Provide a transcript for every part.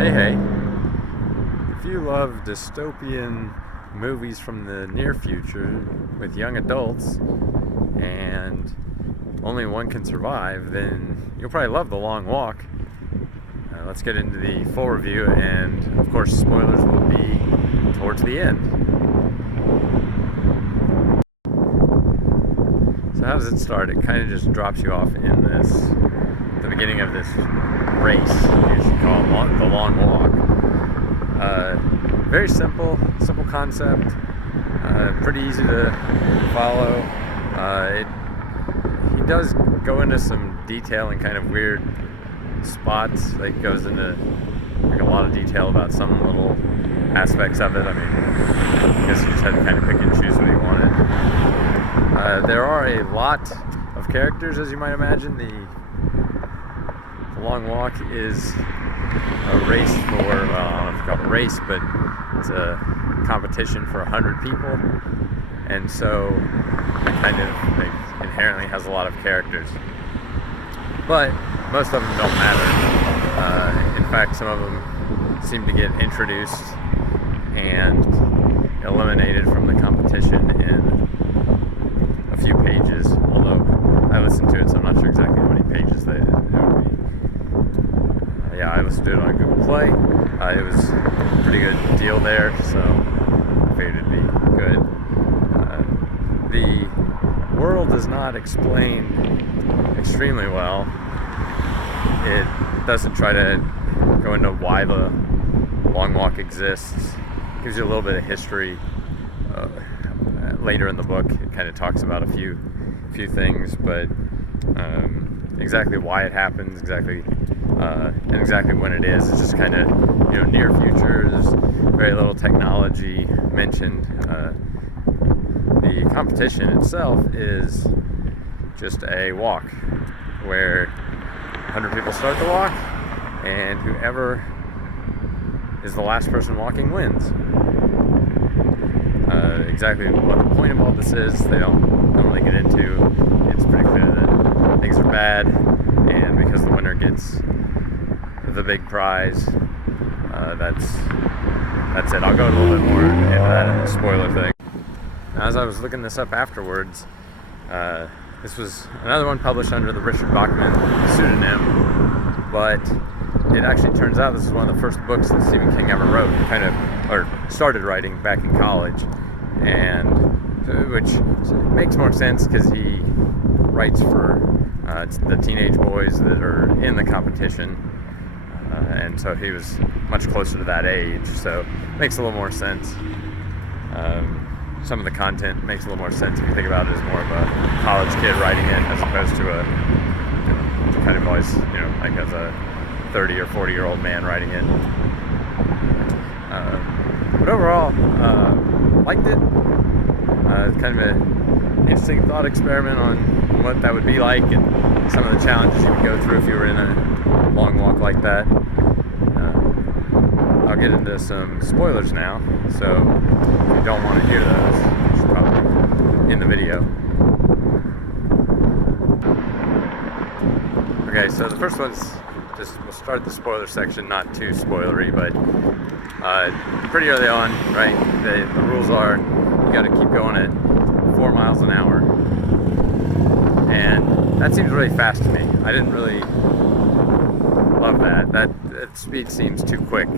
Hey, if you love dystopian movies from the near future with young adults and only one can survive, then you'll probably love The Long Walk. Let's get into the full review, and of course spoilers will be towards the end. So how does it start? It kind of just drops you off in the beginning of this race, you should call it the Long Walk. Very simple concept, pretty easy to follow. He does go into some detail and kind of weird spots. Like, goes into like a lot of detail about some little aspects of it. I mean, I guess you just had to kind of pick and choose what you wanted. There are a lot of characters, as you might imagine. The Long Walk is a race for, well, I don't know if you call it a race, but it's a competition for 100 people, and so it kind of inherently has a lot of characters, but most of them don't matter. In fact, some of them seem to get introduced and eliminated from the competition in a few pages, although I listened to it, so I'm not sure exactly how many pages it would be. Yeah, I listened to it on Google Play. It was a pretty good deal there, so I figured it'd be good. The world is not explained extremely well. It doesn't try to go into why the Long Walk exists. It gives you a little bit of history. Later in the book, it kind of talks about a few things, but exactly why it happens, and exactly when it is, it's just kind of, near future. There's very little technology mentioned. The competition itself is just a walk where 100 people start the walk, and whoever is the last person walking wins. Exactly what the point of all this is, they don't really get into. It's pretty clear that things are bad, and because the winner gets the big prize, that's it. I'll go a little bit more into that in the spoiler thing. Now, as I was looking this up afterwards, this was another one published under the Richard Bachman pseudonym, but it actually turns out this is one of the first books that Stephen King ever wrote, or started writing back in college, and which makes more sense because he writes for the teenage boys that are in the competition, and so he was much closer to that age, so it makes a little more sense. Some of the content makes a little more sense if you think about it as more of a college kid writing it, as opposed to a kind of always, like as a 30 or 40-year-old man writing it. But overall, liked it. Kind of an interesting thought experiment on what that would be like, and some of the challenges you would go through if you were in a long walk like that. I'll get into some spoilers now, so if you don't want to hear those, it's probably in the video. Okay, so the first one's we'll start the spoiler section, not too spoilery, but pretty early on, right? The rules are you got to keep going at 4 miles an hour, and that seems really fast to me. I didn't really love that. That speed seems too quick.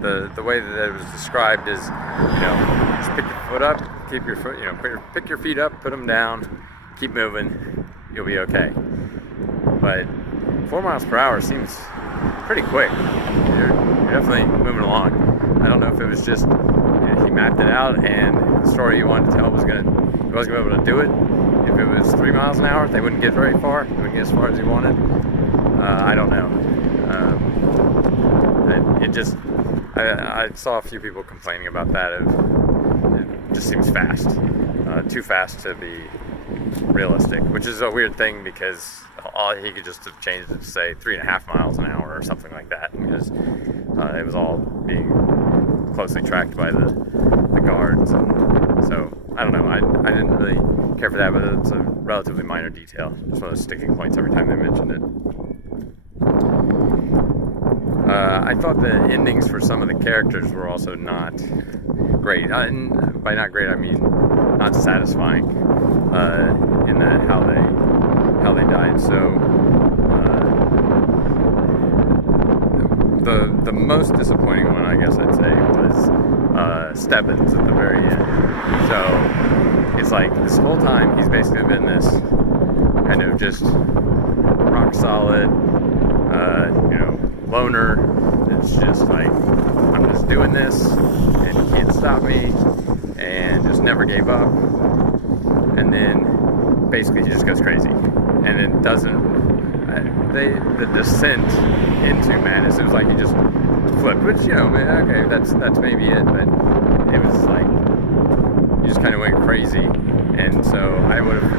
The way that it was described is, just pick your foot up, keep your foot, pick your feet up, put them down, keep moving, you'll be okay. But 4 miles per hour seems pretty quick. You're definitely moving along. I don't know if it was just he mapped it out, and the story he wanted to tell he wasn't gonna be able to do it. If it was 3 miles an hour, they wouldn't get very far. They wouldn't get as far as he wanted. I don't know. I saw a few people complaining about that. It just seems fast, too fast to be realistic, which is a weird thing because he could just have changed it to say 3.5 miles an hour or something like that, because it was all being closely tracked by the guards, and so I don't know. I didn't really care for that, but it's a relatively minor detail. Just one of those sticking points every time they mentioned it. I thought the endings for some of the characters were also not great. And by not great, I mean not satisfying in that how they died. So the most disappointing one, I guess I'd say, was Stebbins at the very end. So it's like this whole time he's basically been this kind of just rock solid, loner. It's just like, I'm just doing this and you can't stop me, and just never gave up. And then basically he just goes crazy, and it doesn't. The descent into madness, it was like he just flipped, which, okay, that's maybe it, but it was like he just kind of went crazy. And so I would have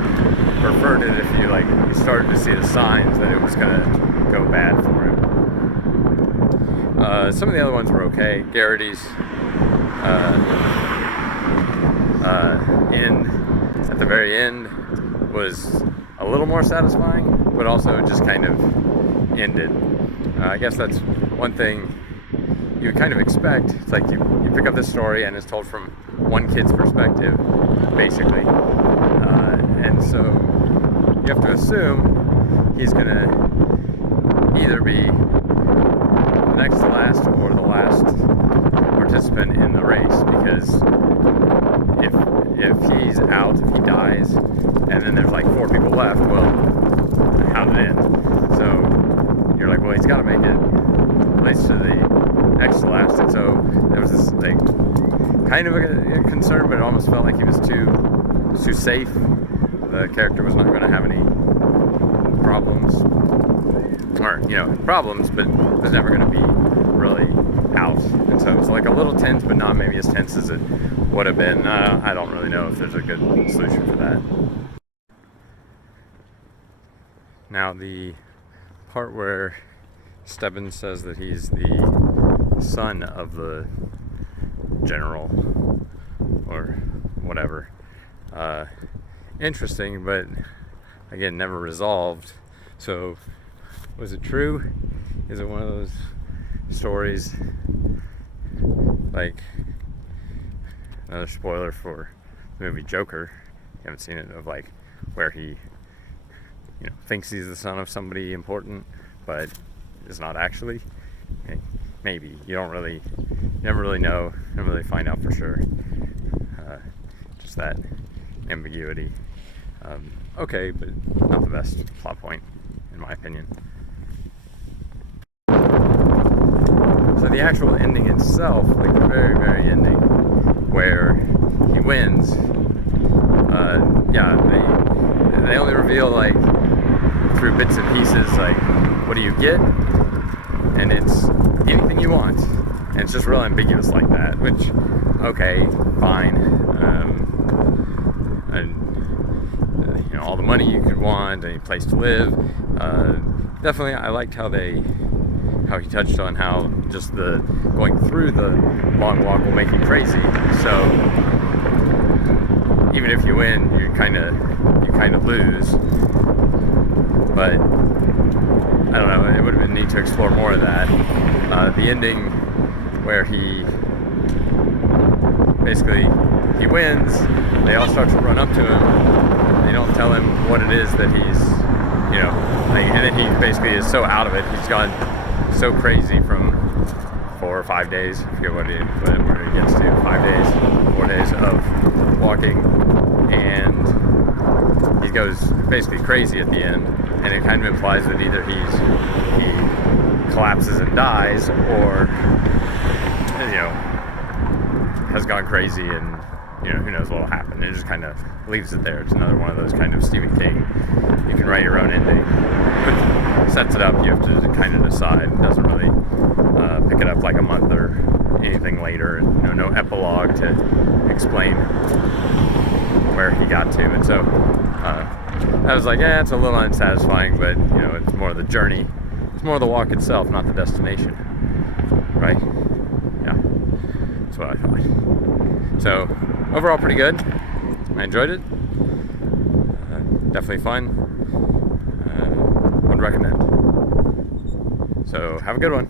preferred it if you started to see the signs that it was gonna go bad for him. Some of the other ones were okay. Garrity's at the very end was a little more satisfying, but also just kind of ended. I guess that's one thing you would kind of expect. It's like you pick up this story and it's told from one kid's perspective, basically. And so you have to assume he's going to either be the next to last or the last participant in the race, because if he's out, if he dies, and then there's like 4 people left, well, how did it end? So you're like, well, he's got to make it at least to the next to last. And so there was this like kind of a concern, but it almost felt like he was too safe. The character was not going to have any problems, or problems, but was never going to be really out. And so it was like a little tense, but not maybe as tense as it would have been. I don't really know if there's a good solution for that. Now, the part where Stebbins says that he's the son of the general or whatever, interesting, but again, never resolved. So, was it true? Is it one of those stories, like another spoiler for the movie Joker, you haven't seen it, of like where he thinks he's the son of somebody important, but is not actually? Maybe. You never really know, never really find out for sure. Just that ambiguity. Okay, but not the best plot point, in my opinion. So the actual ending itself, like the very, very ending, where he wins, they only reveal like through bits and pieces, like, what do you get? And it's anything you want. And it's just real ambiguous like that, which, okay, fine. And all the money you could want, any place to live. Definitely, I liked how he touched on how just the going through the long walk will make you crazy. So even if you win, you kind of lose. But I don't know, it would have been neat to explore more of that. The ending where he wins, they all start to run up to him. They don't tell him what it is that he's, and then he basically is so out of it. He's gone so crazy from 4 or 5 days, I forget where he gets to, 5 days, 4 days of walking, and he goes basically crazy at the end, and it kind of implies that either he collapses and dies, or has gone crazy, and who knows what will happen. It just kind of leaves it there. It's another one of those kind of Stephen King, you can write your own ending, but sets it up. You have to kind of decide. It doesn't really pick it up like a month or anything later, and no epilogue to explain where he got to. And so I was like, it's a little unsatisfying, but it's more the journey. It's more the walk itself, not the destination, right? Yeah, that's what I thought. So overall, pretty good. I enjoyed it. Definitely fun. Would recommend. So have a good one.